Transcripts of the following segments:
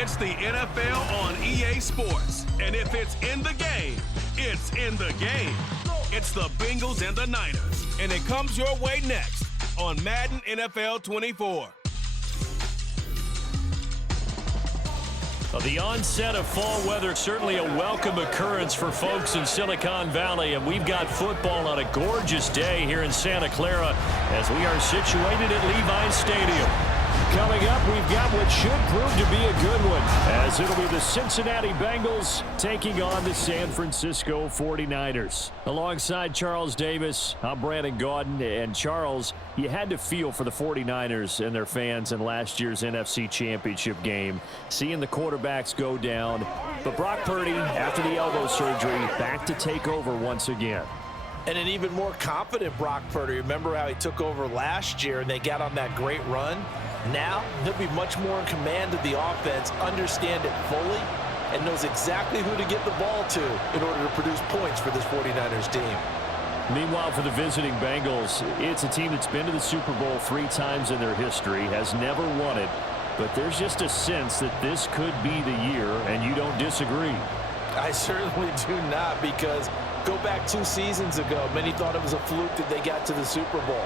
It's the NFL on EA Sports. And if it's in the game, it's in the game. It's the Bengals and the Niners. And it comes your way next on Madden NFL 24. The onset of fall weather, certainly a welcome occurrence for folks in Silicon Valley, and we've got football on a gorgeous day here in Santa Clara as we are situated at Levi's Stadium. Coming up, we've got what should prove to be a good one, as it'll be the Cincinnati Bengals taking on the San Francisco 49ers. Alongside Charles Davis, I'm Brandon Gaudin, and Charles, you had to feel for the 49ers and their fans in last year's NFC Championship game, seeing the quarterbacks go down. But Brock Purdy, after the elbow surgery, back to take over once again. And an even more confident Brock Purdy. Remember how he took over last year and they got on that great run? Now, he'll be much more in command of the offense, understand it fully, and knows exactly who to get the ball to in order to produce points for this 49ers team. Meanwhile, for the visiting Bengals, it's a team that's been to the Super Bowl 3 times in their history, has never won it, but there's just a sense that this could be the year, and you don't disagree. I certainly do not, because go back 2 seasons ago, many thought it was a fluke that they got to the Super Bowl.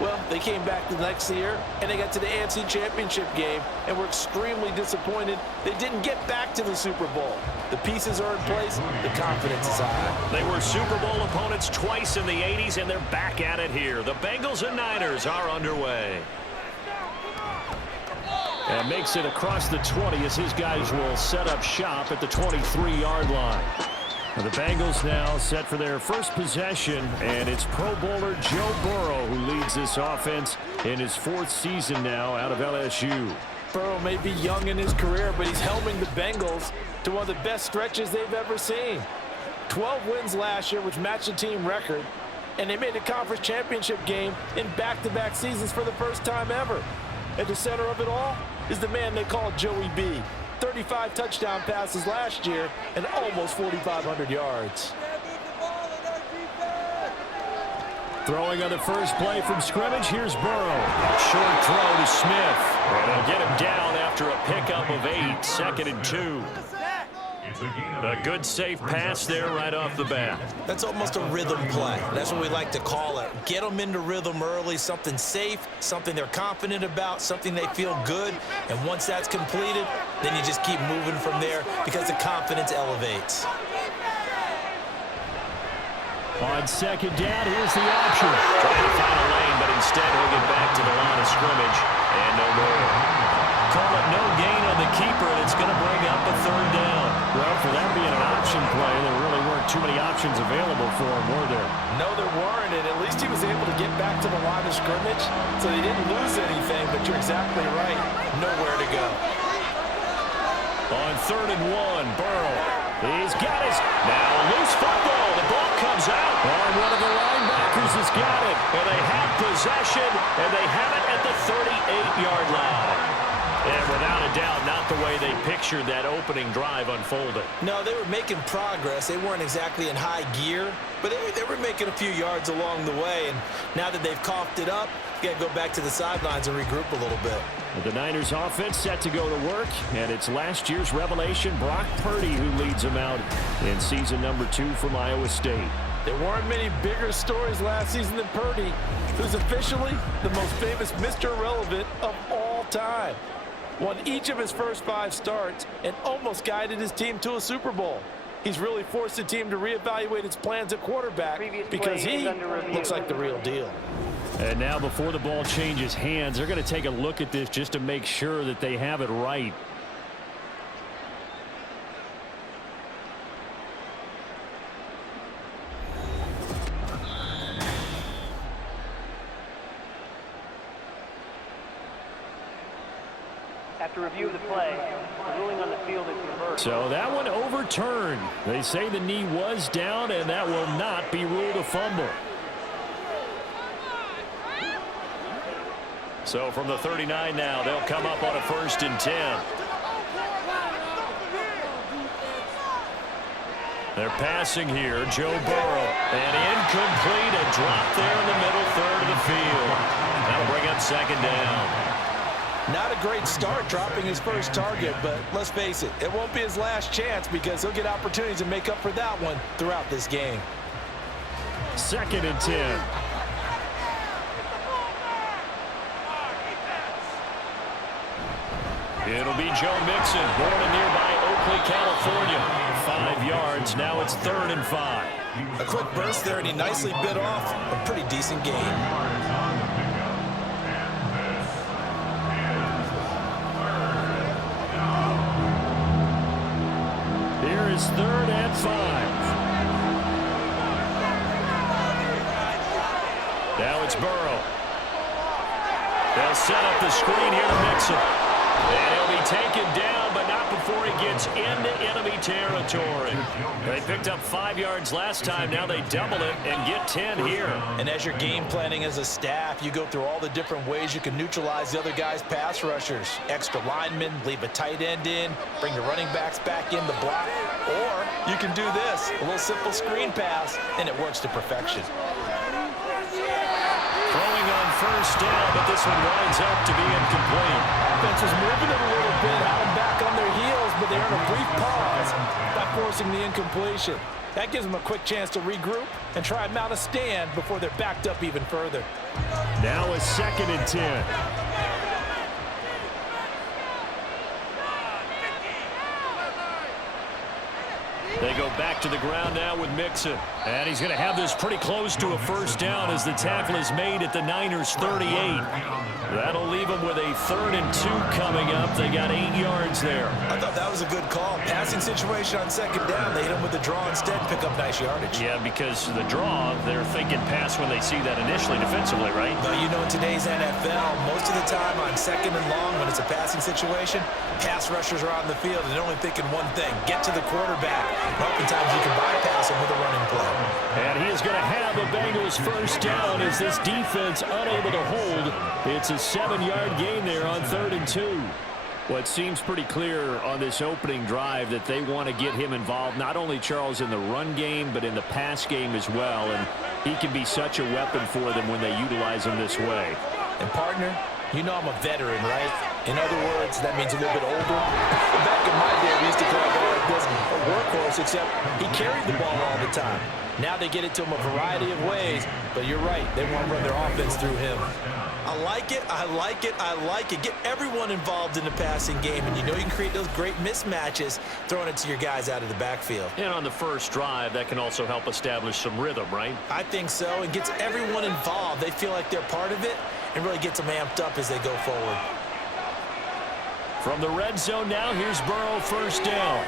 Well, they came back the next year, and they got to the AFC Championship game, and were extremely disappointed they didn't get back to the Super Bowl. The pieces are in place. The confidence is high. They were Super Bowl opponents twice in the 80s, and they're back at it here. The Bengals and Niners are underway. And makes it across the 20 as his guys will set up shop at the 23-yard line. The Bengals now set for their first possession, and it's Pro Bowler Joe Burrow who leads this offense in his 4th season now out of LSU. Burrow may be young in his career, but he's helming the Bengals to one of the best stretches they've ever seen. 12 wins last year, which matched the team record, and they made the conference championship game in back-to-back seasons for the first time ever. At the center of it all is the man they call Joey B. 35 touchdown passes last year and almost 4,500 yards. Throwing on the first play from scrimmage, here's Burrow. Short throw to Smith. And he'll get him down after a pickup of 8, 2nd and 2. A good safe pass there right off the bat. That's almost a rhythm play. That's what we like to call it. Get them into rhythm early, something safe, something they're confident about, something they feel good. And once that's completed, then you just keep moving from there because the confidence elevates. On 2nd down, here's the option. Trying to find a lane, but instead he'll get back to the line of scrimmage. And no more. Call it no gain on the keeper, and it's going to bring up a 3rd down. Well, for that being an option play, there really weren't too many options available for him, were there? No, there weren't, and at least he was able to get back to the line of scrimmage, so they didn't lose anything, but you're exactly right. Nowhere to go. On 3rd and 1, Burrow. He's got his. Now a loose football. The ball comes out. And one of the linebackers has got it. And they have possession, and they have it at the 38-yard line. And without a doubt, not the way they pictured that opening drive unfolding. No, they were making progress. They weren't exactly in high gear, but they were making a few yards along the way. And now that they've coughed it up, you got to go back to the sidelines and regroup a little bit. The Niners offense set to go to work, and it's last year's revelation, Brock Purdy, who leads them out in season number 2 from Iowa State. There weren't many bigger stories last season than Purdy, who's officially the most famous Mr. Irrelevant of all time. Won each of his first 5 starts and almost guided his team to a Super Bowl. He's really forced the team to reevaluate its plans at quarterback because he looks like the real deal. And now before the ball changes hands, they're going to take a look at this just to make sure that they have it right. After review of the play, the ruling on the field is reversed. So that one overturned. They say the knee was down, and that will not be ruled a fumble. So from the 39 now, they'll come up on a 1st and 10. They're passing here, Joe Burrow. And incomplete, a drop there in the middle 3rd of the field. That'll bring up 2nd down. Not a great start dropping his first target, but let's face it, it won't be his last chance because he'll get opportunities to make up for that one throughout this game. 2nd and 10. It'll be Joe Mixon, born in nearby Oakley, California. 5 yards. Now it's 3rd and 5. A quick burst there, and he nicely bit off a pretty decent gain. Here is 3rd and 5. Now it's Burrow. They'll set up the screen here to Mixon. And he'll be taken down, but not before he gets into enemy territory. They picked up 5 yards last time. Now they double it and get 10 here. And as you're game planning as a staff, you go through all the different ways you can neutralize the other guy's pass rushers. Extra linemen, leave a tight end in, bring the running backs back in the block. Or you can do this, a little simple screen pass, and it works to perfection. Throwing on 1st down, but this one winds up to be incomplete. Offense was moving it a little bit, had them back on their heels, but they earn a brief pause by forcing the incompletion. That gives them a quick chance to regroup and try and mount a stand before they're backed up even further. Now a 2nd and 10. They go back to the ground now with Mixon. And he's going to have this pretty close to a 1st down as the tackle is made at the Niners' 38. That'll leave them with a 3rd and 2 coming up. They got 8 yards there. I thought that was a good call. Passing situation on 2nd down. They hit him with the draw instead, pick up nice yardage. Yeah, because the draw, they're thinking pass when they see that initially defensively, right? But you know, in today's NFL, most of the time on 2nd and long, when it's a passing situation, pass rushers are on the field and they're only thinking one thing, get to the quarterback. Oftentimes you can bypass him with a running play. And he is going to have a Bengals 1st down as this defense unable to hold. It's a 7-yard gain there on 3rd and 2. Well, it seems pretty clear on this opening drive that they want to get him involved, not only, Charles, in the run game, but in the pass game as well. And he can be such a weapon for them when they utilize him this way. And, partner, you know I'm a veteran, right? In other words, that means a little bit older. Back in my day, we used to call a guy like this a workhorse, except he carried the ball all the time. Now they get it to him a variety of ways, but you're right. They want to run their offense through him. I like it, I like it, I like it. Get everyone involved in the passing game, and you know you can create those great mismatches throwing it to your guys out of the backfield. And on the first drive, that can also help establish some rhythm, right? I think so. It gets everyone involved. They feel like they're part of it and really gets them amped up as they go forward. From the red zone now, here's Burrow, 1st down.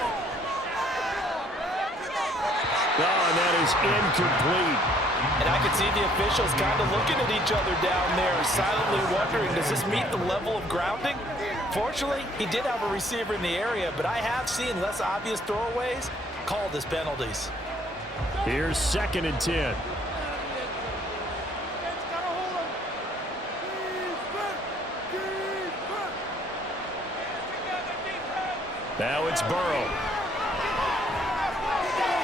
Oh, and that is incomplete. And I can see the officials kind of looking at each other down there, silently wondering, does this meet the level of grounding? Fortunately, he did have a receiver in the area, but I have seen less obvious throwaways called as penalties. Here's 2nd and 10. Now it's Burrow.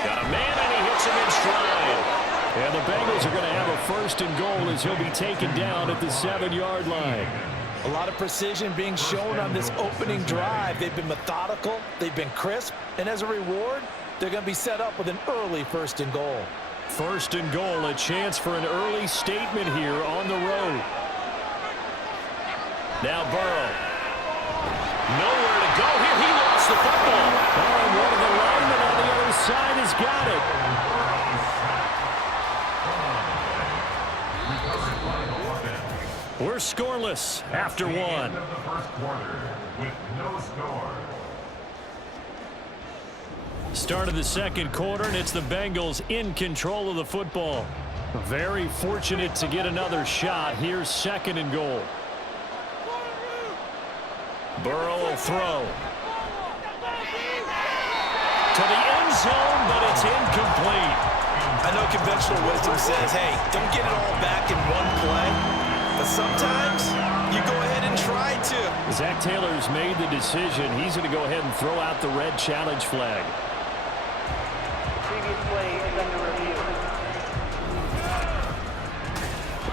Got a man, and he hits him in stride. And the Bengals are going to have a 1st and goal as he'll be taken down at the 7-yard line. A lot of precision being shown on this opening drive. They've been methodical, they've been crisp, and as a reward, they're going to be set up with an early 1st and goal. 1st and goal, a chance for an early statement here on the road. Now Burrow. Nowhere to go here. He lost the football. Oh, and one of the linemen on the other side has got it. We're scoreless after one. Start of the 2nd quarter, and it's the Bengals in control of the football. Very fortunate to get another shot. Here's 2nd and goal. Burrow will throw. To the end zone, but it's incomplete. I know conventional wisdom says, hey, don't get it all back in one play. But sometimes you go ahead and try to. Zach Taylor's made the decision. He's going to go ahead and throw out the red challenge flag. Previous play is under review.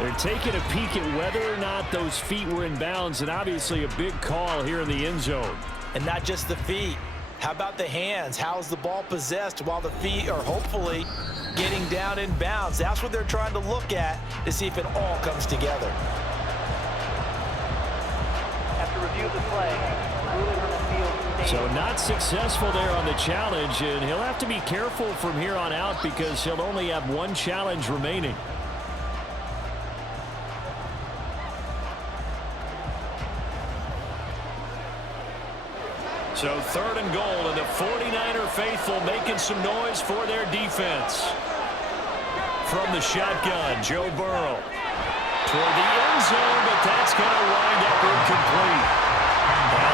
They're taking a peek at whether or not those feet were in bounds, and obviously a big call here in the end zone. And not just the feet. How about the hands? How is the ball possessed while the feet are hopefully getting down in bounds? That's what they're trying to look at to see if it all comes together. After review of the play, ruling on the field. So not successful there on the challenge, and he'll have to be careful from here on out because he'll only have one challenge remaining. So 3rd and goal, and the 49er faithful making some noise for their defense. From the shotgun, Joe Burrow toward the end zone, but that's going to wind up incomplete.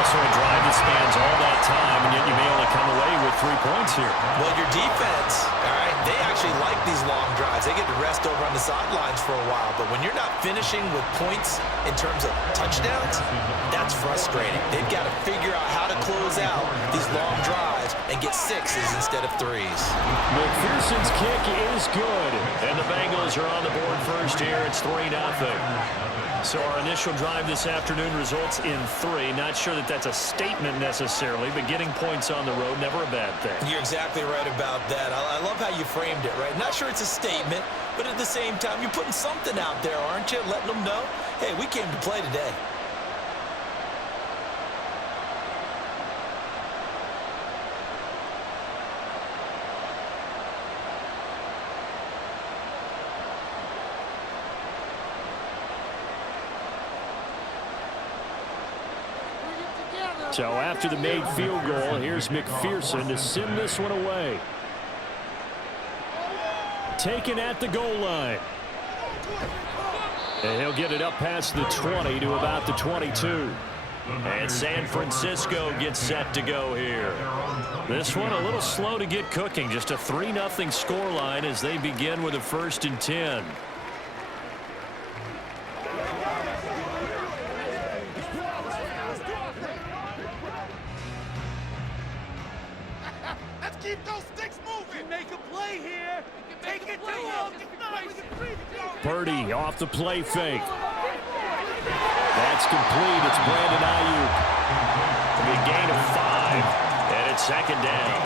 Also a drive that spans all that time, and yet you may only come away with 3 points here. Well, your defense, all right, they actually like these long drives. They get to rest over on the sidelines for a while, but when you're not finishing with points in terms of touchdowns, that's frustrating. They've got to figure out how to close out these long drives and get 6s instead of 3s. McPherson's kick is good, and the Bengals are on the board first here. It's 3-0. So our initial drive this afternoon results in 3. Not sure that that's a statement necessarily, but getting points on the road, never a bad thing. You're exactly right about that. I love how you framed it, right? Not sure it's a statement, but at the same time, you're putting something out there, aren't you? Letting them know, hey, we came to play today. So after the made field goal, here's McPherson to send this one away. Taken at the goal line. And he'll get it up past the 20 to about the 22. And San Francisco gets set to go here. This one a little slow to get cooking. Just a 3-0 scoreline as they begin with a 1st and 10. Keep those sticks moving. Make a play here. Take it to him. Purdy off the play fake. That's complete. It's Brandon Ayuk. A gain of 5, and it's 2nd down.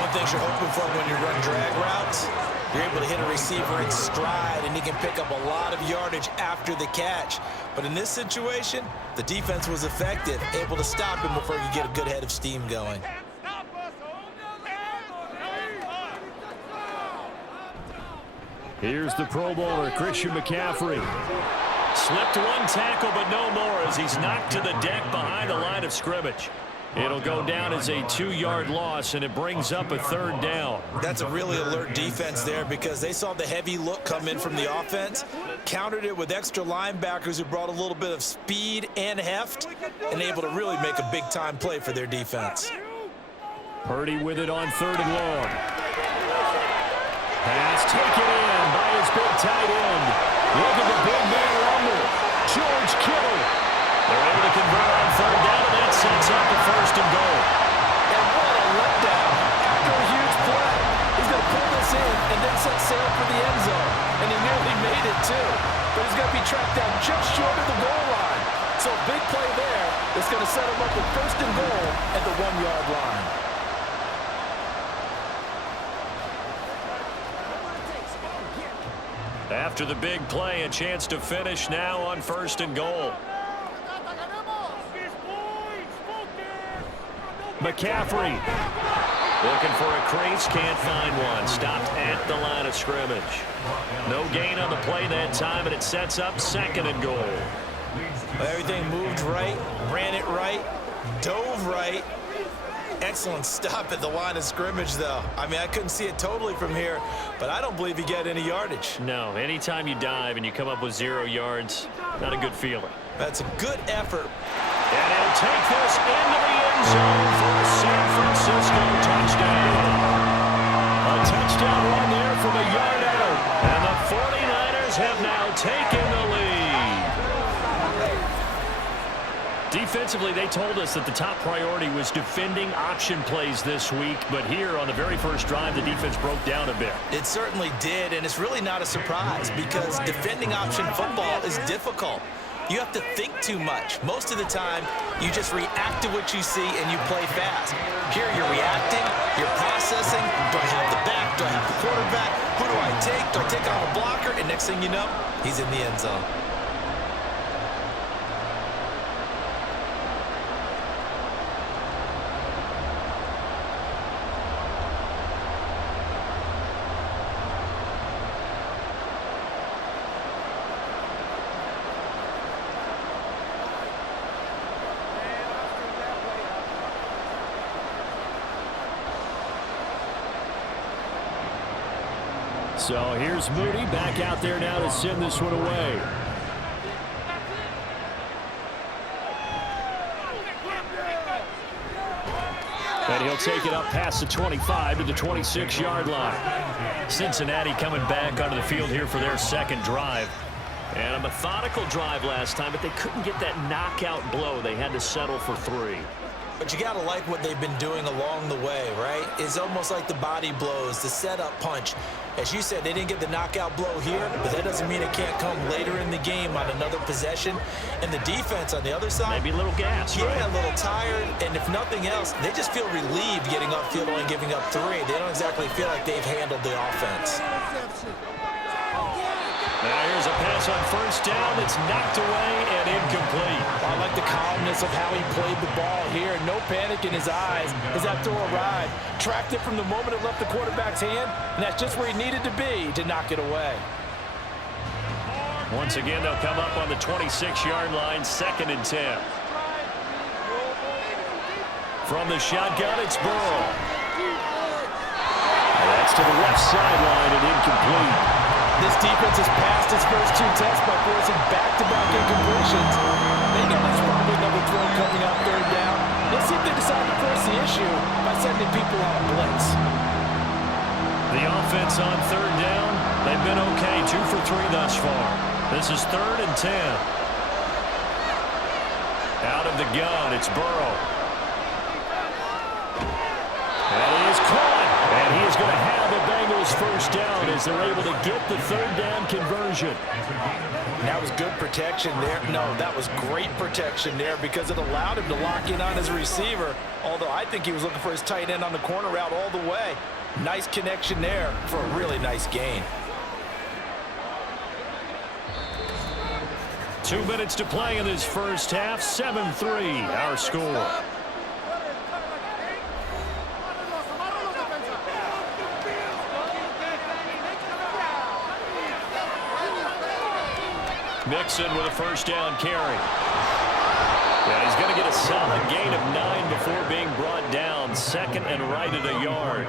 One thing you're hoping for when you run drag routes, you're able to hit a receiver in stride, and he can pick up a lot of yardage after the catch. But in this situation, the defense was effective, able to stop him before you get a good head of steam going. Here's the Pro Bowler, Christian McCaffrey. Slipped one tackle, but no more as he's knocked to the deck behind the line of scrimmage. It'll go down as a 2-yard loss, and it brings up a 3rd down. That's a really alert defense there because they saw the heavy look come in from the offense, countered it with extra linebackers who brought a little bit of speed and heft, and able to really make a big-time play for their defense. Purdy with it on 3rd and long. Pass taken in by his big tight end. Look at the big man rumble. George Kittle. They're able to convert on 3rd down, and that sets up the 1st and goal. And what a letdown. After a huge play, he's going to pull this in and then set sail for the end zone. And he nearly made it, too. But he's going to be tracked down just short of the goal line. So a big play there that's going to set him up with 1st and goal at the 1-yard line. After the big play, a chance to finish now on 1st and goal. McCaffrey looking for a crease, can't find one. Stopped at the line of scrimmage. No gain on the play that time, and it sets up 2nd and goal. Everything moved right, ran it right, dove right. Excellent stop at the line of scrimmage, though. I mean, I couldn't see it totally from here, but I don't believe he got any yardage. No, anytime you dive and you come up with 0 yards, not a good feeling. That's a good effort. And he'll take this into the end zone for a San Francisco touchdown. A touchdown run there from a yard out. And the 49ers have now taken the lead. Defensively, they told us that the top priority was defending option plays this week, but here on the very first drive, the defense broke down a bit. It certainly did, and it's really not a surprise because defending option football is difficult. You have to think too much. Most of the time, you just react to what you see and you play fast. Here, you're reacting, you're processing. Do I have the back? Do I have the quarterback? Who do I take? Do I take on a blocker? And next thing you know, he's in the end zone. So here's Moody back out there now to send this one away. And he'll take it up past the 25 to the 26-yard line. Cincinnati coming back onto the field here for their second drive. And a methodical drive last time, but they couldn't get that knockout blow. They had to settle for 3. But you got to like what they've been doing along the way, right? It's almost like the body blows, the setup punch. As you said, they didn't get the knockout blow here, but that doesn't mean it can't come later in the game on another possession. And the defense on the other side, maybe a little gas, right? Yeah, a little tired. And if nothing else, they just feel relieved getting upfield only giving up 3. They don't exactly feel like they've handled the offense. Now here's a pass on first down that's knocked away and incomplete. I like the calmness of how he played the ball here. No panic in his eyes as that throw arrived. Tracked it from the moment it left the quarterback's hand, and that's just where he needed to be to knock it away. Once again, they'll come up on the 26-yard line, 2nd and 10. From the shotgun, it's Burrow. That's to the left sideline and incomplete. This defense has passed its first 2 tests by forcing back-to-back incompletions. They know there's probably another throw coming on 3rd down. Let's see if they decide to force the issue by sending people on a blitz. The offense on 3rd down, they've been okay, 2 for 3 thus far. This is 3rd and 10. Out of the gun, it's Burrow. And he is caught. And he is going to have the Bengals first down as they're able to get the 3rd down conversion. That was good protection there. No, that was great protection there because it allowed him to lock in on his receiver. Although I think he was looking for his tight end on the corner route all the way. Nice connection there for a really nice gain. 2 minutes to play in this first half. 7-3 our score. Mixon with a first down carry. Yeah, he's going to get a solid gain of 9 before being brought down. 2nd and right at a yard.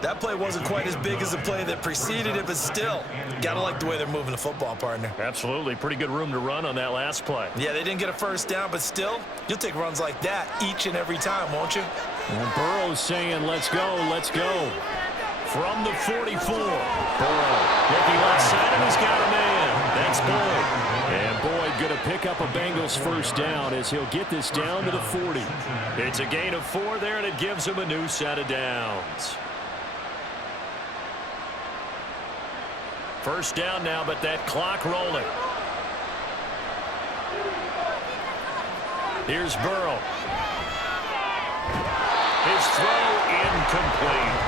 That play wasn't quite as big as the play that preceded it, but still, got to like the way they're moving the football, partner. Absolutely. Pretty good room to run on that last play. Yeah, they didn't get a first down, but still, you'll take runs like that each and every time, won't you? And Burrow's saying, let's go, let's go. From the 44, Burrow looking left side, and he's got a man. That's Boyd. And Boyd going to pick up a Bengals first down as he'll get this down to the 40. It's a gain of 4 there, and it gives him a new set of downs. First down now, but that clock rolling. Here's Burrow. His throw incomplete.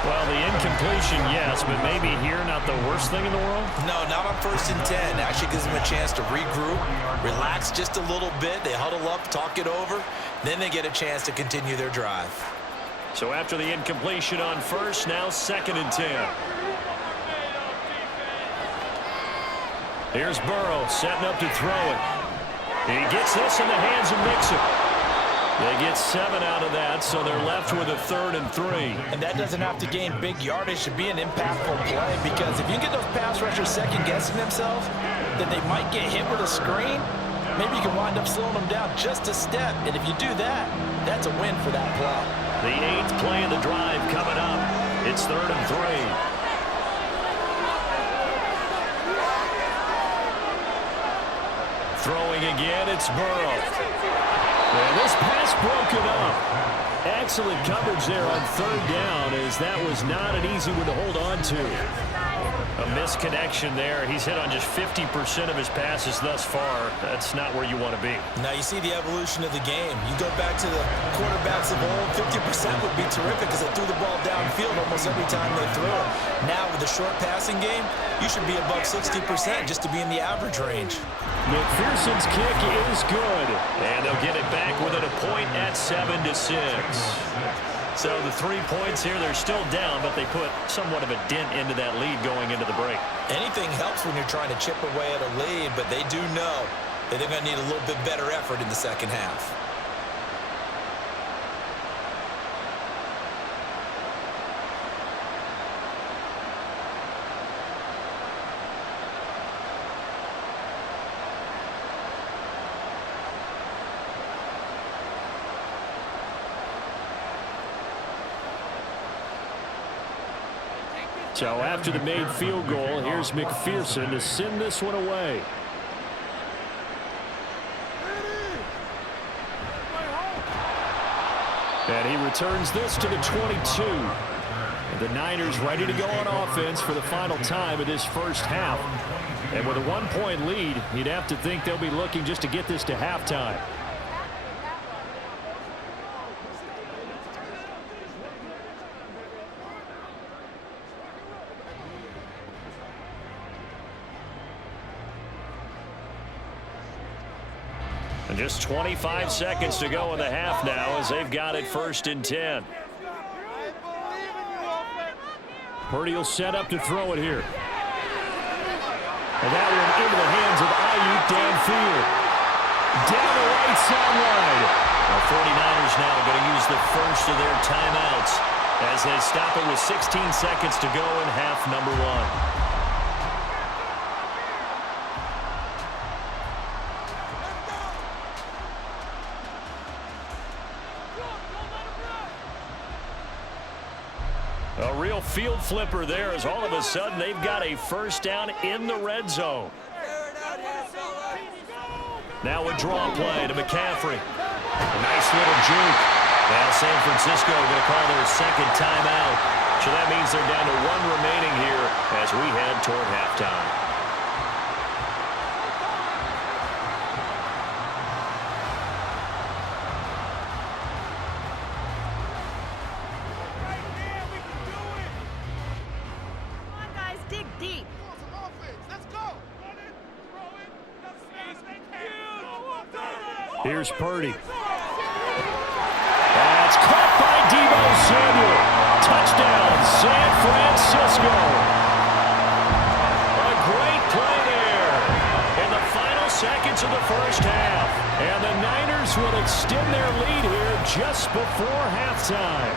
Well, the incompletion, yes, but maybe here not the worst thing in the world? No, not on 1st and 10. Actually gives them a chance to regroup, relax just a little bit. They huddle up, talk it over. Then they get a chance to continue their drive. So after the incompletion on 1st, now 2nd and 10. Here's Burrow setting up to throw it. He gets this in the hands of Mixon. They get 7 out of that, so they're left with a 3rd and 3. And that doesn't have to gain big yardage to be an impactful play, because if you get those pass rushers second-guessing themselves, then they might get hit with a screen. Maybe you can wind up slowing them down just a step. And if you do that, that's a win for that play. The 8th play of the drive coming up. It's 3rd and 3. Throwing again, it's Burrow. And this pass broken up. Excellent coverage there on third down, as that was not an easy one to hold on to. A misconnection there. He's hit on just 50% of his passes thus far. That's not where you want to be. Now you see the evolution of the game. You go back to the quarterbacks of old, 50% would be terrific because they threw the ball downfield almost every time they threw it. Now with the short passing game, you should be above 60% just to be in the average range. McPherson's kick is good. And they'll get it back within a point at 7-6. So the 3 points here, they're still down, but they put somewhat of a dent into that lead going into the break. Anything helps when you're trying to chip away at a lead, but they do know that they're going to need a little bit better effort in the second half. So after the made field goal, here's McPherson to send this one away. And he returns this to the 22. And the Niners ready to go on offense for the final time of this first half. And with a 1-point lead, you'd have to think they'll be looking just to get this to halftime. And just 25 seconds to go in the half now as they've got it 1st and 10. Purdy will set up to throw it here. And that one into the hands of Ayuk downfield. Down the right sideline. The 49ers now going to use the first of their timeouts as they stop it with 16 seconds to go in half number 1. A real field flipper there as all of a sudden they've got a first down in the red zone. Now a draw play to McCaffrey. A nice little juke. Now San Francisco going to call their second timeout. So that means they're down to 1 remaining here as we head toward halftime. Here's Purdy. That's caught by Deebo Samuel. Touchdown, San Francisco. A great play there in the final seconds of the first half. And the Niners will extend their lead here just before halftime.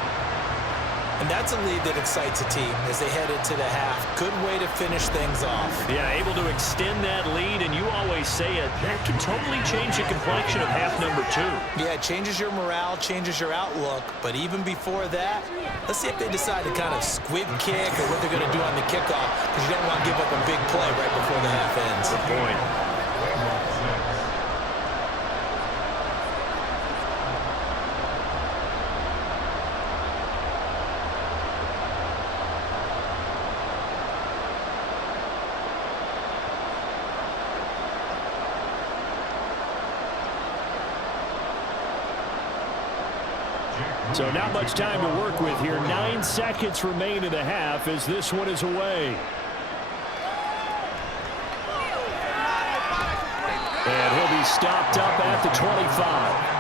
And that's a lead that excites a team as they head into the half. Good way to finish things off. Yeah, able to extend that lead, and you always say it, that can totally change the complexion of half number 2. Yeah, it changes your morale, changes your outlook, but even before that, let's see if they decide to kind of squib kick or what they're going to do on the kickoff, because you don't want to give up a big play right before the half ends. Good point. So not much time to work with here. 9 seconds remain in the half as this one is away. And he'll be stopped up at the 25.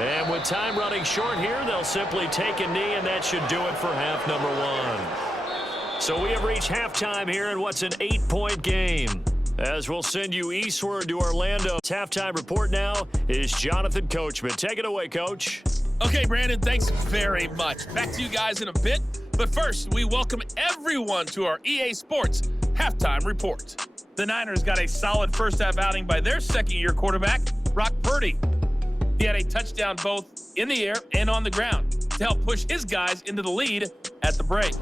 And with time running short here, they'll simply take a knee, and that should do it for half number 1. So we have reached halftime here in what's an 8-point game. As we'll send you eastward to Orlando. Halftime report now is Jonathan Coachman. Take it away, Coach. Okay, Brandon, thanks very much. Back to you guys in a bit. But first, we welcome everyone to our EA Sports Halftime Report. The Niners got a solid first-half outing by their second-year quarterback, Brock Purdy. He had a touchdown both in the air and on the ground to help push his guys into the lead at the break.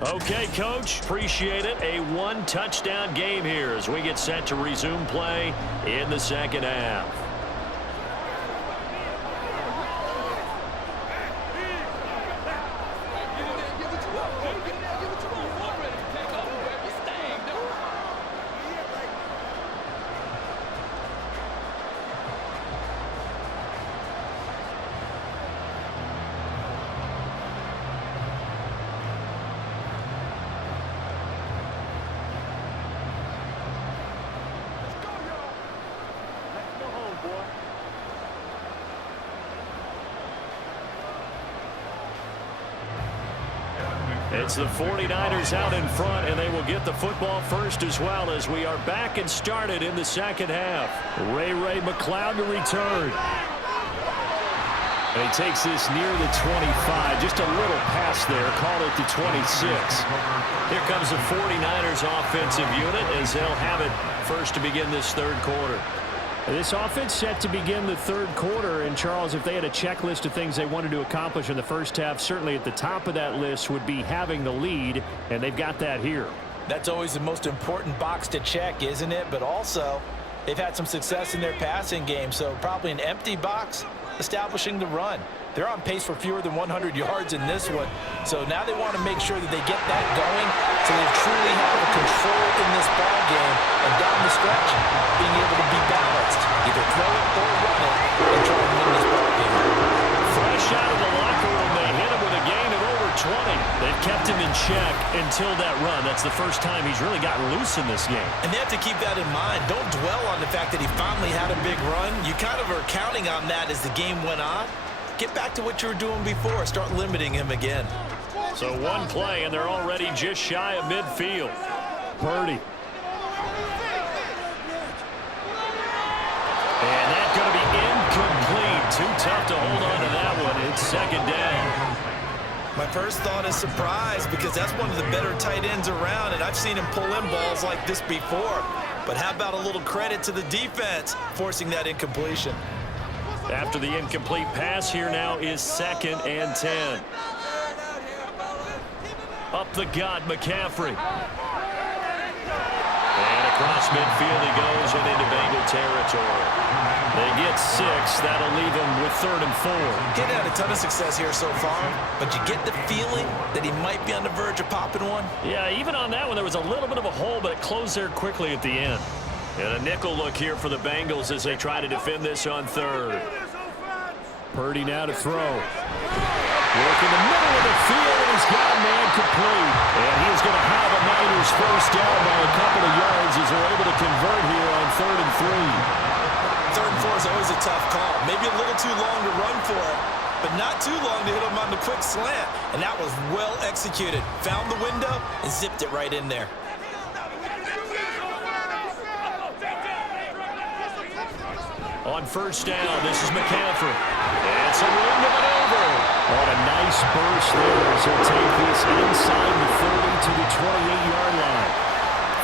Okay, Coach, appreciate it. A one-touchdown game here as we get set to resume play in the second half. It's the 49ers out in front, and they will get the football first as well as we are back and started in the second half. Ray McCloud to return. And he takes this near the 25. Just a little pass there. Call it the 26. Here comes the 49ers offensive unit as they'll have it first to begin this third quarter. This offense set to begin the third quarter, and Charles, if they had a checklist of things they wanted to accomplish in the first half, certainly at the top of that list would be having the lead, and they've got that here. That's always the most important box to check, isn't it? But also, they've had some success in their passing game, so probably an empty box establishing the run. They're on pace for fewer than 100 yards in this one, so now they want to make sure that they get that going so they truly have a control in this ball game, and down the stretch, being able to be balanced, either throw it or run it, and try and win this ball game. Fresh out of the locker room, they hit him with a gain of over 20. They've kept him in check until that run. That's the first time he's really gotten loose in this game. And they have to keep that in mind. Don't dwell on the fact that he finally had a big run. You kind of are counting on that as the game went on. Get back to what you were doing before. Start limiting him again. So one play, and they're already just shy of midfield. Purdy. And that's going to be incomplete. Too tough to hold on to that one. It's second down. My first thought is surprise because that's one of the better tight ends around, and I've seen him pull in balls like this before. But how about a little credit to the defense forcing that incompletion? After the incomplete pass, here now is 2nd and 10. Up the gut, McCaffrey. And across midfield he goes and into Bengal territory. They get 6. That'll leave him with 3rd and 4. He's had a ton of success here so far, but you get the feeling that he might be on the verge of popping one. Yeah, even on that one, there was a little bit of a hole, but it closed there quickly at the end. And a nickel look here for the Bengals as they try to defend this on 3rd. Purdy now to throw. Work in the middle of the field, and he's got a man complete. And he is going to have a Niners first down by a couple of yards as they're able to convert here on 3rd and 3. 3rd and 4 is always a tough call. Maybe a little too long to run for it, but not too long to hit him on the quick slant. And that was well executed. Found the window and zipped it right in there. On first down, this is McCaffrey. And some room to maneuver. On a nice burst there as he'll take this inside the 30 to the 28-yard line.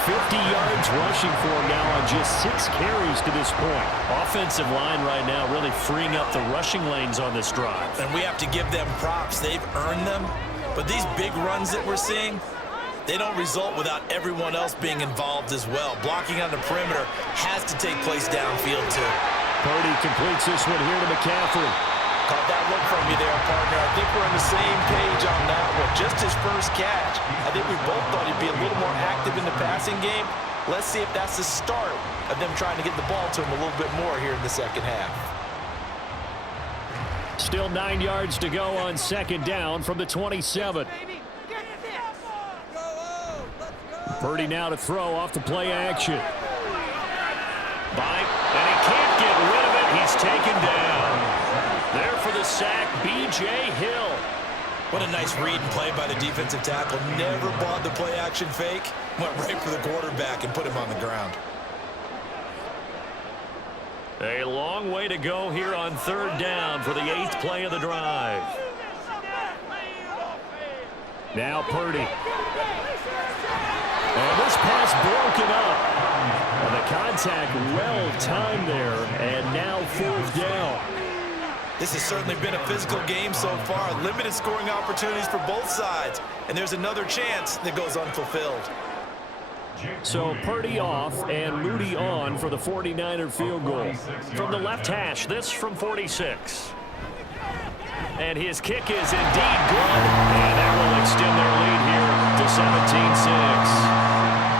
50 yards rushing for him now on just 6 carries to this point. Offensive line right now really freeing up the rushing lanes on this drive. And we have to give them props. They've earned them. But these big runs that we're seeing, they don't result without everyone else being involved as well. Blocking on the perimeter has to take place downfield too. Purdy completes this one here to McCaffrey. Caught that look from you there, partner. I think we're on the same page on that one. Just his first catch. I think we both thought he'd be a little more active in the passing game. Let's see if that's the start of them trying to get the ball to him a little bit more here in the second half. Still 9 yards to go on 2nd down from the 27. Purdy now to throw off the play action. And he can't get rid of it. He's taken down. There for the sack, B.J. Hill. What a nice read and play by the defensive tackle. Never bought the play action fake. Went right for the quarterback and put him on the ground. A long way to go here on 3rd down for the 8th play of the drive. Now Purdy. And this pass broken up. And the contact well timed there. And now 4th down. This has certainly been a physical game so far. Limited scoring opportunities for both sides. And there's another chance that goes unfulfilled. So Purdy off and Moody on for the 49er field goal. From the left hash, this from 46. And his kick is indeed good. And that will extend their lead here to 17-6.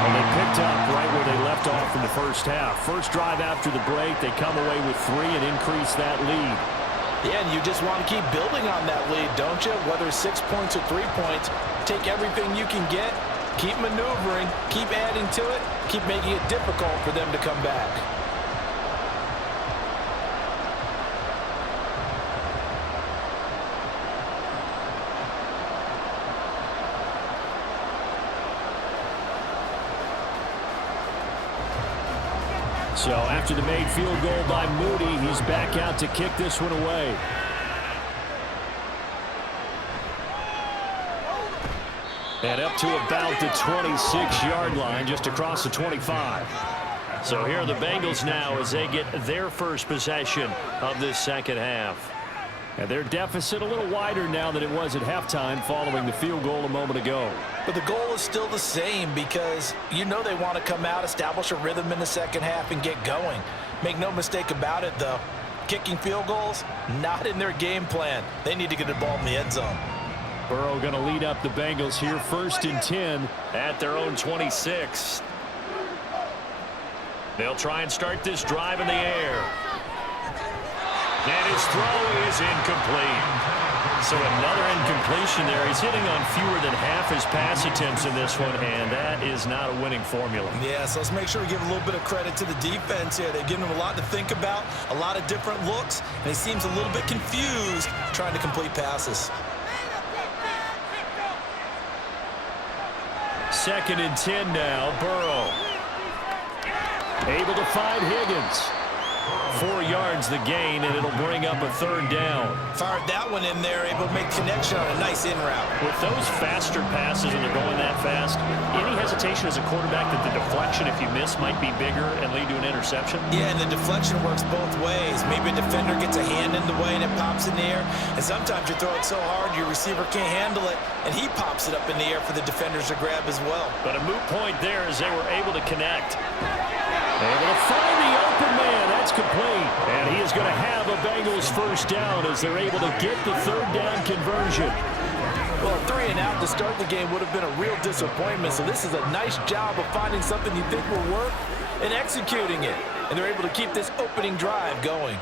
And they picked up right where they left off in the first half. First drive after the break, they come away with 3 and increase that lead. Yeah, and you just want to keep building on that lead, don't you? Whether 6 points or 3 points, take everything you can get, keep maneuvering, keep adding to it, keep making it difficult for them to come back. So after the made field goal by Moody, he's back out to kick this one away. And up to about the 26-yard line, just across the 25. So here are the Bengals now as they get their first possession of this second half. And their deficit a little wider now than it was at halftime following the field goal a moment ago. But the goal is still the same because you know they want to come out, establish a rhythm in the second half, and get going. Make no mistake about it, though. Kicking field goals, not in their game plan. They need to get the ball in the end zone. Burrow going to lead up the Bengals here 1st and 10 at their own 26. They'll try and start this drive in the air. And his throw is incomplete. So another incompletion there. He's hitting on fewer than half his pass attempts in this one, and that is not a winning formula. Yeah, so let's make sure we give a little bit of credit to the defense here. They've given him a lot to think about, a lot of different looks, and he seems a little bit confused trying to complete passes. 2nd and 10 now. Burrow able to find Higgins. 4 yards the gain, and it'll bring up a 3rd down. Fired that one in there, able to make connection on a nice in route. With those faster passes and they're going that fast, any hesitation as a quarterback that the deflection, if you miss, might be bigger and lead to an interception? Yeah, and the deflection works both ways. Maybe a defender gets a hand in the way and it pops in the air, and sometimes you throw it so hard your receiver can't handle it, and he pops it up in the air for the defenders to grab as well. But a moot point there as they were able to connect. Able to find the open man. That's complete. And he is going to have a Bengals 1st down as they're able to get the 3rd down conversion. Well, 3 and out to start the game would have been a real disappointment. So this is a nice job of finding something you think will work and executing it. And they're able to keep this opening drive going.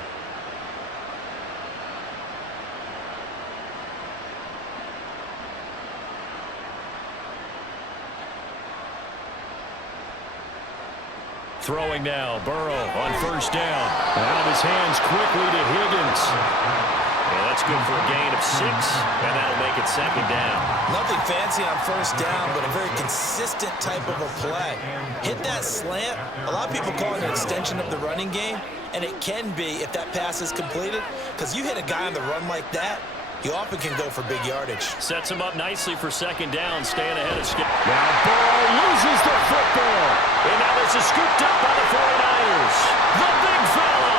Throwing now, Burrow on 1st down. Out of his hands quickly to Higgins. And that's good for a gain of 6, and that'll make it 2nd down. Nothing fancy on 1st down, but a very consistent type of a play. Hit that slant. A lot of people call it an extension of the running game, and it can be if that pass is completed, because you hit a guy on the run like that, you often can go for big yardage. Sets him up nicely for 2nd down, staying ahead of Skip. Now Burrow loses the football. And now this is scooped up by the 49ers. The big fella.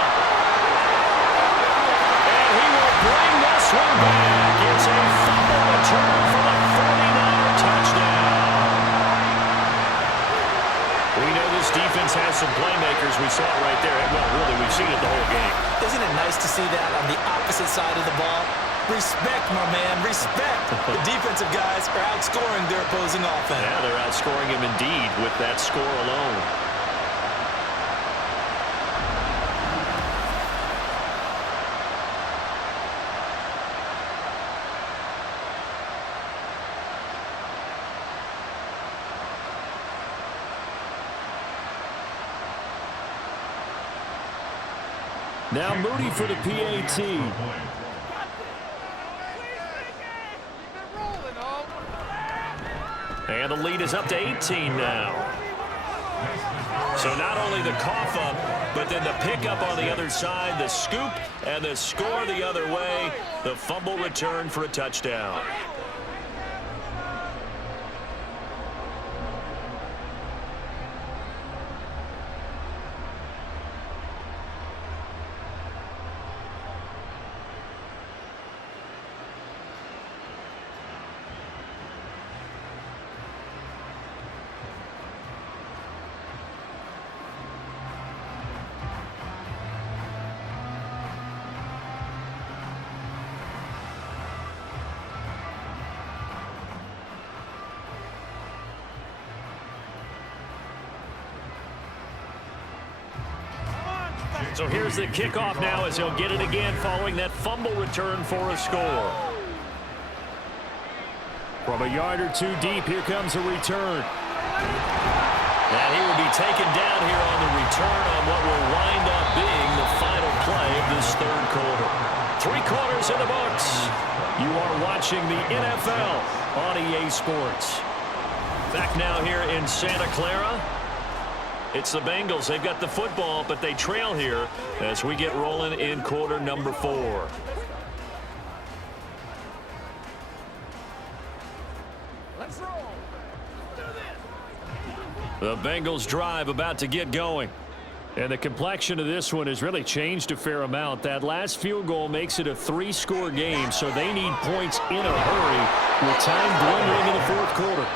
And he will bring this one back. It's a fumble return for the 49er touchdown. We know this defense has some playmakers. We saw it right there. Well, really, we've seen it the whole game. Isn't it nice to see that on the opposite side of the ball? Respect, my man, respect. The defensive guys are outscoring their opposing offense. Yeah, they're outscoring him indeed with that score alone. Now Moody for the PAT. And the lead is up to 18 now. So not only the cough up, but then the pickup on the other side, the scoop, and the score the other way. The fumble return for a touchdown. So here's the kickoff now as he'll get it again following that fumble return for a score. From a yard or two deep, here comes a return. And he will be taken down here on the return on what will wind up being the final play of this third quarter. 3 quarters in the books. You are watching the NFL on EA Sports. Back now here in Santa Clara. It's the Bengals. They've got the football, but they trail here as we get rolling in quarter number 4. Let's roll. The Bengals drive about to get going. And the complexion of this one has really changed a fair amount. That last field goal makes it a 3-score game, so they need points in a hurry with time dwindling in the fourth quarter.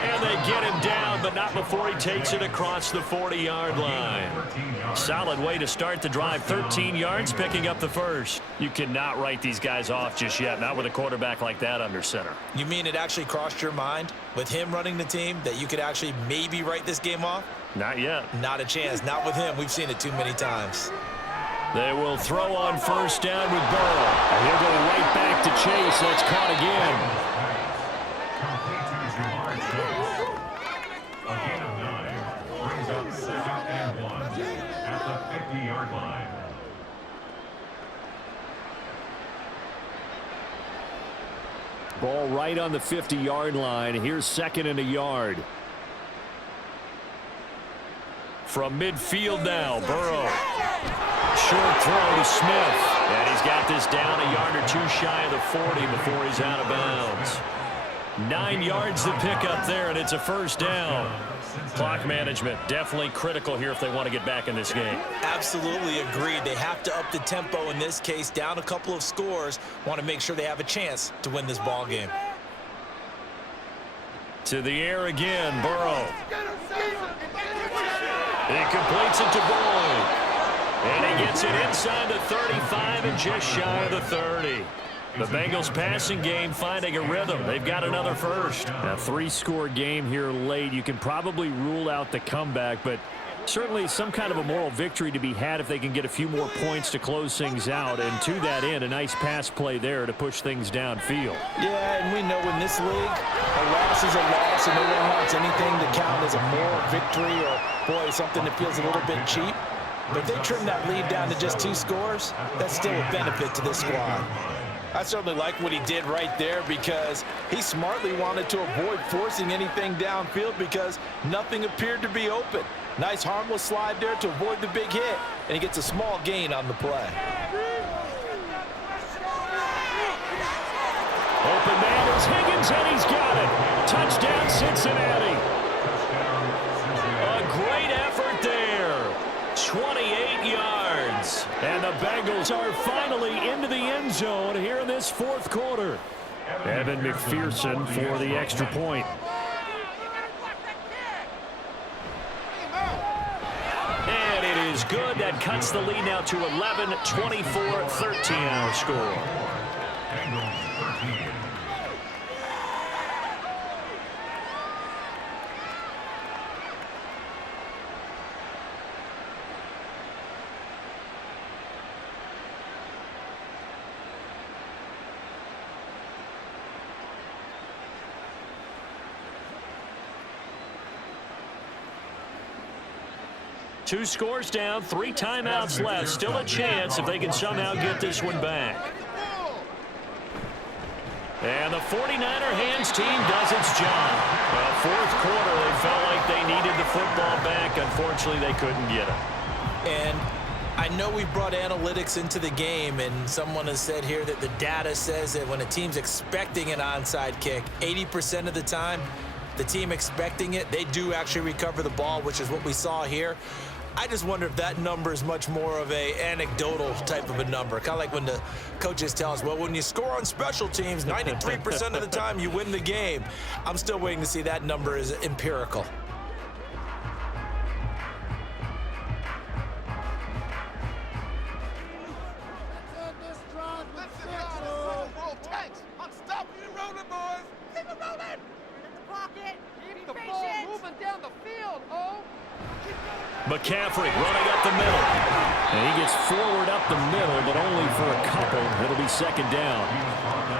And they get him down, but not before he takes it across the 40-yard line. Solid way to start the drive. 13 yards, picking up the first. You cannot write these guys off just yet, not with a quarterback like that under center. You mean it actually crossed your mind with him running the team that you could actually maybe write this game off? Not yet. Not a chance. Not with him. We've seen it too many times. They will throw on first down with Burrow. And he'll go right back to Chase. That's caught again. Ball right on the 50-yard line. Here's 2nd and a yard. From midfield now, Burrow. Short throw to Smith. And he's got this down a yard or 2 shy of the 40 before he's out of bounds. 9 yards to pick up there, and it's a first down. Clock management definitely critical here if they want to get back in this game. Absolutely agreed. They have to up the tempo in this case, down a couple of scores. Want to make sure they have a chance to win this ball game. To the air again, Burrow. He completes it to Boyd. And he gets it inside the 35 and just shy of the 30. The Bengals passing game finding a rhythm. They've got another first. A 3-score game here late. You can probably rule out the comeback, but certainly some kind of a moral victory to be had if they can get a few more points to close things out. And to that end, a nice pass play there to push things downfield. Yeah, and we know in this league, a loss is a loss, and no one wants anything to count as a moral victory or, boy, something that feels a little bit cheap. But if they trim that lead down to just 2 scores, that's still a benefit to this squad. I certainly like what he did right there because he smartly wanted to avoid forcing anything downfield because nothing appeared to be open. Nice harmless slide there to avoid the big hit, and he gets a small gain on the play. Open man is Higgins, and he's got it. Touchdown, Cincinnati. A great effort there. 28 yards. And the Bengals are finally into the end zone here in this fourth quarter. Evan McPherson for the extra point. And it is good. That cuts the lead now to 11, 24, 13 our score. Two scores down, 3 timeouts left. Still a chance if they can somehow get this one back. And the 49er hands team does its job. Well, fourth quarter, they felt like they needed the football back. Unfortunately, they couldn't get it. And I know we brought analytics into the game, and someone has said here that the data says that when a team's expecting an onside kick, 80% of the time, the team expecting it, they do actually recover the ball, which is what we saw here. I just wonder if that number is much more of a anecdotal type of a number. Kind of like when the coaches tell us, well, when you score on special teams, 93% of the time you win the game. I'm still waiting to see that number is empirical. McCaffrey running up the middle. And he gets forward up the middle, but only for a couple. It'll be second down.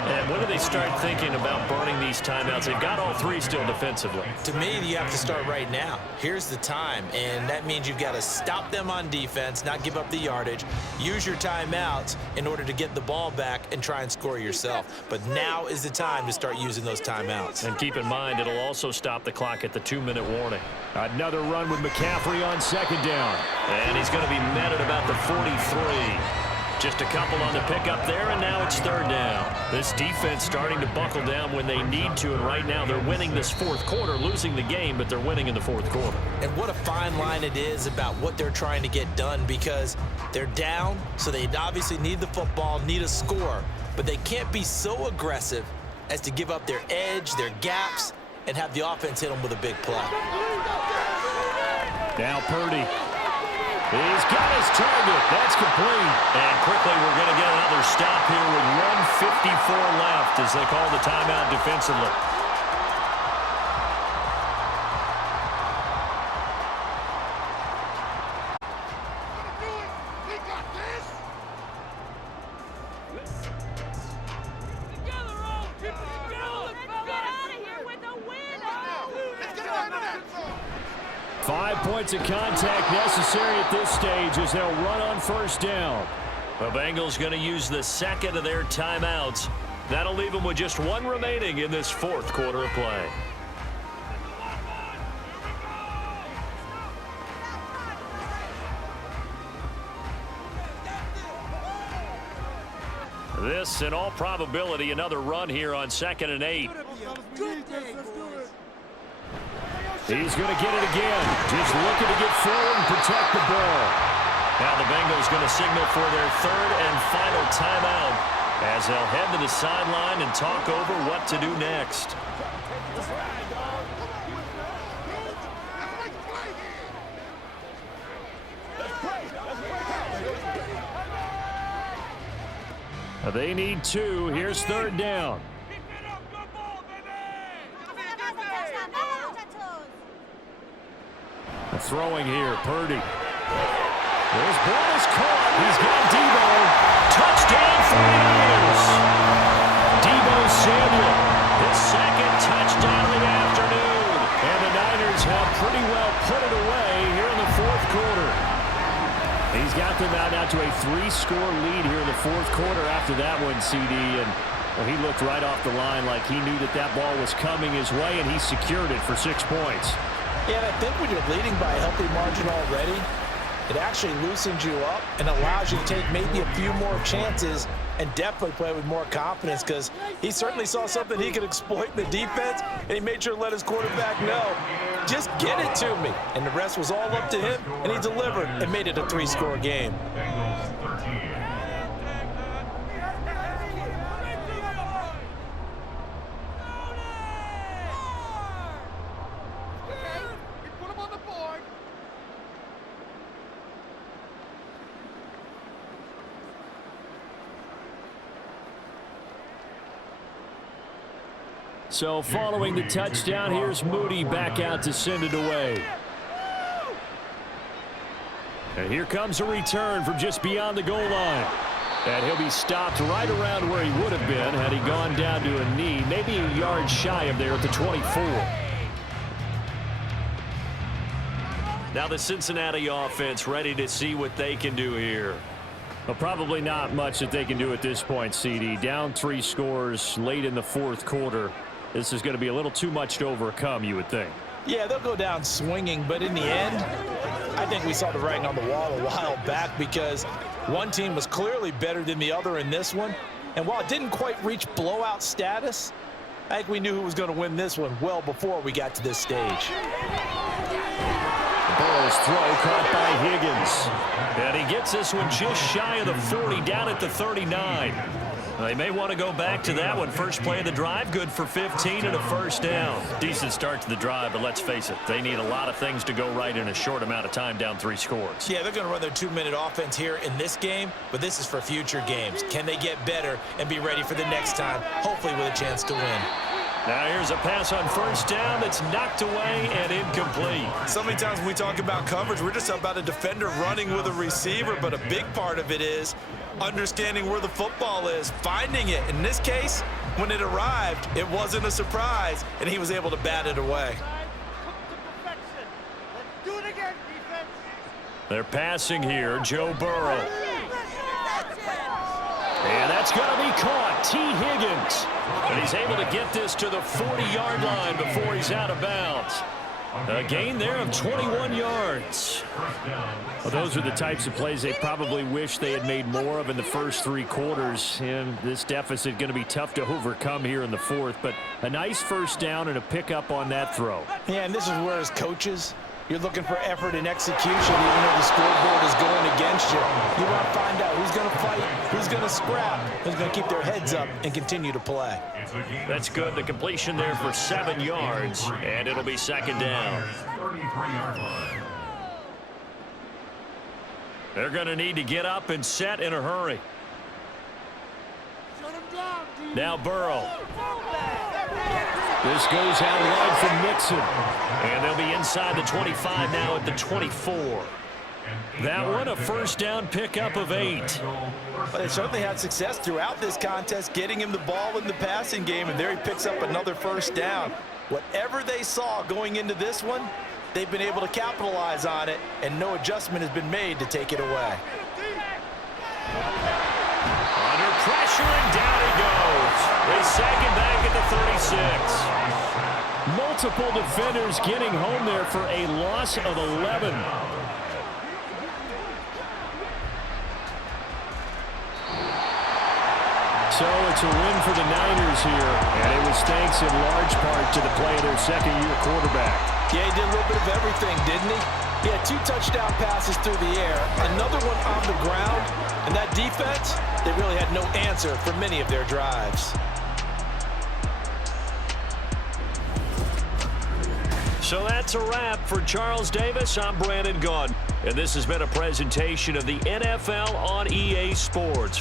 And when do they start thinking about burning these timeouts? They've got all three still defensively. To me, you have to start right now. Here's the time, and that means you've got to stop them on defense, not give up the yardage, use your timeouts in order to get the ball back and try and score yourself. But now is the time to start using those timeouts. And keep in mind, it'll also stop the clock at the 2-minute warning. Another run with McCaffrey on second down. And he's going to be met at about the 43. Just a couple on the pickup there, and now it's third down. This defense starting to buckle down when they need to, and right now they're winning this fourth quarter, losing the game, but they're winning in the fourth quarter. And what a fine line it is about what they're trying to get done, because they're down, so they obviously need the football, need a score, but they can't be so aggressive as to give up their edge, their gaps, and have the offense hit them with a big play. Now Purdy. He's got his target. That's complete. And quickly we're going to get another stop here with 1:54 left as they call the timeout defensively. Of contact necessary at this stage as they'll run on first down. The Bengals going to use the second of their timeouts. That'll leave them with just one remaining in this fourth quarter of play. This, in all probability, another run here on 2nd and 8. He's going to get it again. Just looking to get forward and protect the ball. Now the Bengals going to signal for their third and final timeout as they'll head to the sideline and talk over what to do next. They need 2. Here's third down. Throwing here, Purdy. His ball is caught. He's got Debo. Touchdown 49ers. Debo Samuel, his second touchdown of the afternoon. And the Niners have pretty well put it away here in the fourth quarter. He's got them out now to a 3-score lead here in the fourth quarter after that one, CD. And well, he looked right off the line like he knew that that ball was coming his way, and he secured it for 6 points. Yeah, and I think when you're leading by a healthy margin already, it actually loosens you up and allows you to take maybe a few more chances and definitely play with more confidence, because he certainly saw something he could exploit in the defense, and he made sure to let his quarterback know, just get it to me. And the rest was all up to him, and he delivered and made it a 3-score game. So following the touchdown, here's Moody back out to send it away. And here comes a return from just beyond the goal line. And he'll be stopped right around where he would have been had he gone down to a knee, maybe a yard shy of there at the 24. Now the Cincinnati offense ready to see what they can do here. Well, probably not much that they can do at this point, CD. Down 3 scores late in the fourth quarter. This is going to be a little too much to overcome, you would think. Yeah, they'll go down swinging, but in the end, I think we saw the writing on the wall a while back, because one team was clearly better than the other in this one. And while it didn't quite reach blowout status, I think we knew who was going to win this one well before we got to this stage. Burrow's throw caught by Higgins. And he gets this one just shy of the 40, down at the 39. They may want to go back to that one. First play of the drive, good for 15 and a first down. Decent start to the drive, but let's face it, they need a lot of things to go right in a short amount of time, down 3 scores. Yeah, they're going to run their 2-minute offense here in this game, but this is for future games. Can they get better and be ready for the next time, hopefully with a chance to win? Now here's a pass on first down that's knocked away and incomplete. So many times when we talk about coverage, we're just about a defender running with a receiver, but a big part of it is understanding where the football is, finding it. In this case, when it arrived, it wasn't a surprise, and he was able to bat it away. Let's do it again, defense. They're passing here, Joe Burrow. And that's going to be caught. T. Higgins. And he's able to get this to the 40-yard line before he's out of bounds. A gain there of 21 yards. Well, those are the types of plays they probably wish they had made more of in the first 3 quarters. And this deficit going to be tough to overcome here in the fourth. But a nice first down and a pickup on that throw. Yeah, and this is where as coaches, you're looking for effort and execution even though the scoreboard is going against you. You want to find out who's going to fight, who's going to scrap, who's going to keep their heads up and continue to play. That's good. The completion there for 7 yards, and it'll be second down. They're going to need to get up and set in a hurry. Now Burrow. This goes out wide from Mixon. And they'll be inside the 25 now at the 24. That one a first down pickup of 8. But they certainly had success throughout this contest, getting him the ball in the passing game, and there he picks up another first down. Whatever they saw going into this one, they've been able to capitalize on it, and no adjustment has been made to take it away. Under pressure, and down he goes. They sack him back at the 36. Multiple defenders getting home there for a loss of 11. So it's a win for the Niners here, and it was thanks in large part to the play of their second-year quarterback. Yeah, he did a little bit of everything, didn't he? He had 2 touchdown passes through the air, another one on the ground, and that defense, they really had no answer for many of their drives. So that's a wrap for Charles Davis. I'm Brandon Gaudin, and this has been a presentation of the NFL on EA Sports.